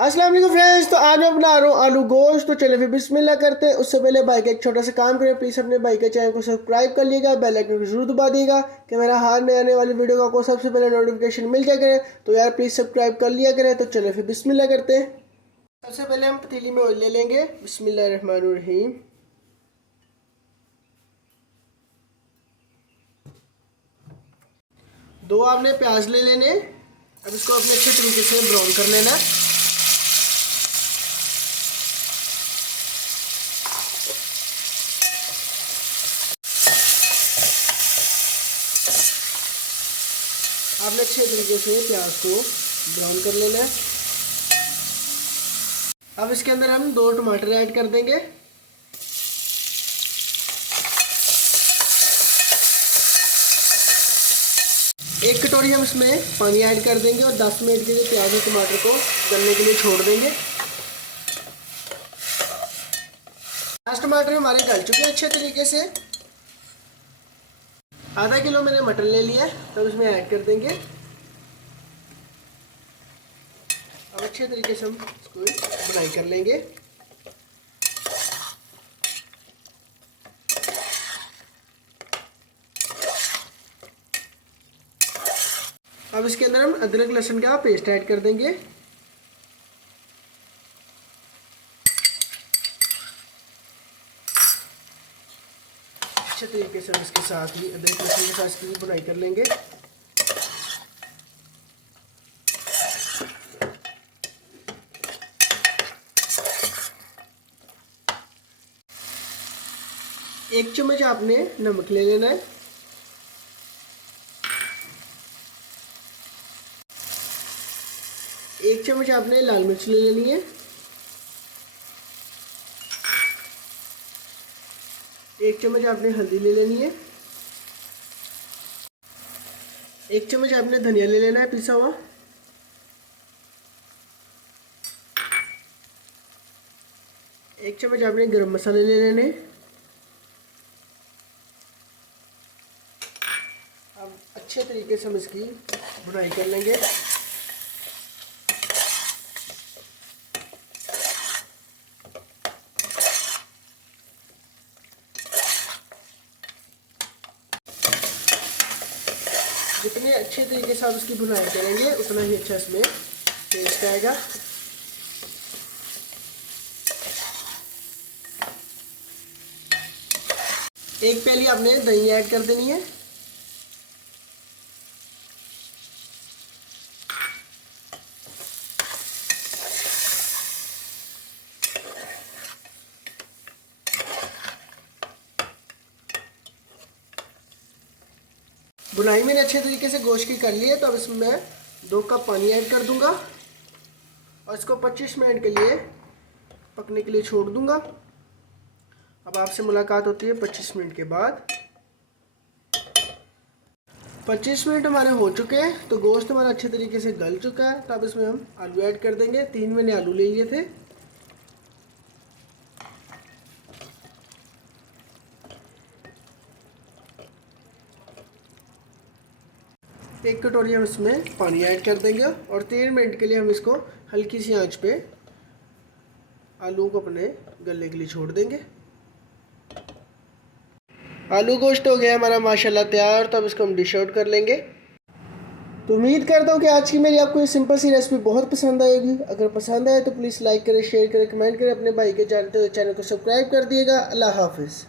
अस्सलाम वालेकुम फ्रेंड्स। तो आज मैं बना रहा हूँ आलू गोश्त। तो चलिए फिर बिस्मिल्लाह करते हैं। उससे पहले भाई का एक छोटा सा काम करें, प्लीज़ अपने भाई के चैनल को सब्सक्राइब कर लीजिएगा, बेल आइकन को जरूर दबा दीजिएगा कि मेरा हाल में आने वाली वीडियो का आपको सबसे पहले नोटिफिकेशन मिल जाए करें। तो यार प्लीज़ सब्सक्राइब कर लिया करें। तो चलिए फिर बिस्मिल्लाह करते हैं। सबसे पहले हम पतीली में ऑयल ले लेंगे। बिस्मिल्लाहिर्रहमानिर्रहीम। दो आपने प्याज ले लेने। अब इसको अपने अच्छे तरीके से ब्राउन कर लेना है। आपने अच्छे तरीके से प्याज को ब्राउन कर लेना है। अब इसके अंदर हम 2 टमाटर ऐड कर देंगे। एक कटोरी हम इसमें पानी ऐड कर देंगे और 10 मिनट के लिए प्याज और टमाटर को गलने के लिए छोड़ देंगे। प्याज टमाटर हमारे गल चुके हैं अच्छे तरीके से। आधा किलो मैंने मटन ले लिया है, तब इसमें ऐड कर देंगे। अब अच्छे तरीके से हम इसको फ्राई कर लेंगे। अब इसके अंदर हम अदरक लहसुन का पेस्ट ऐड कर देंगे। अच्छे तरीके से हम इसके साथ ही अदरक लहसुन के साथ इसकी भुनाई कर लेंगे। एक चम्मच आपने नमक ले लेना है। एक चम्मच आपने लाल मिर्च ले लेनी है। एक चम्मच आपने हल्दी ले लेनी है। एक चम्मच आपने धनिया ले लेना है पिसा हुआ। एक चम्मच आपने गरम मसाले ले लेने। अब अच्छे तरीके से हम इसकी भुनाई कर लेंगे। जितने अच्छे तरीके से आप इसकी भुनाई करेंगे उतना ही अच्छा इसमें टेस्ट आएगा। एक प्याली आपने दही ऐड कर देनी है। बुनाई मैंने अच्छे तरीके से गोश्त की कर ली है। तो अब इसमें मैं 2 कप पानी ऐड कर दूंगा और इसको 25 मिनट के लिए पकने के लिए छोड़ दूंगा। अब आपसे मुलाकात होती है 25 मिनट के बाद। 25 मिनट हमारे हो चुके हैं। तो गोश्त हमारा अच्छे तरीके से गल चुका है। तो अब इसमें हम आलू ऐड कर देंगे। 3 मैंने आलू ले लिए थे। एक कटोरी हम इसमें पानी ऐड कर देंगे और 3 मिनट के लिए हम इसको हल्की सी आंच पे आलू को अपने गलने के लिए छोड़ देंगे। आलू गोश्त हो गया हमारा माशाल्लाह तैयार। तो अब इसको हम डिश आउट कर लेंगे। तो उम्मीद करता हूँ कि आज की मेरी आपको ये सिंपल सी रेसिपी बहुत पसंद आएगी। अगर पसंद आए तो प्लीज़ लाइक करें, शेयर करें, कमेंट करें। अपने भाई के चैनल को सब्सक्राइब कर दिएगा। अल्लाह हाफिज़।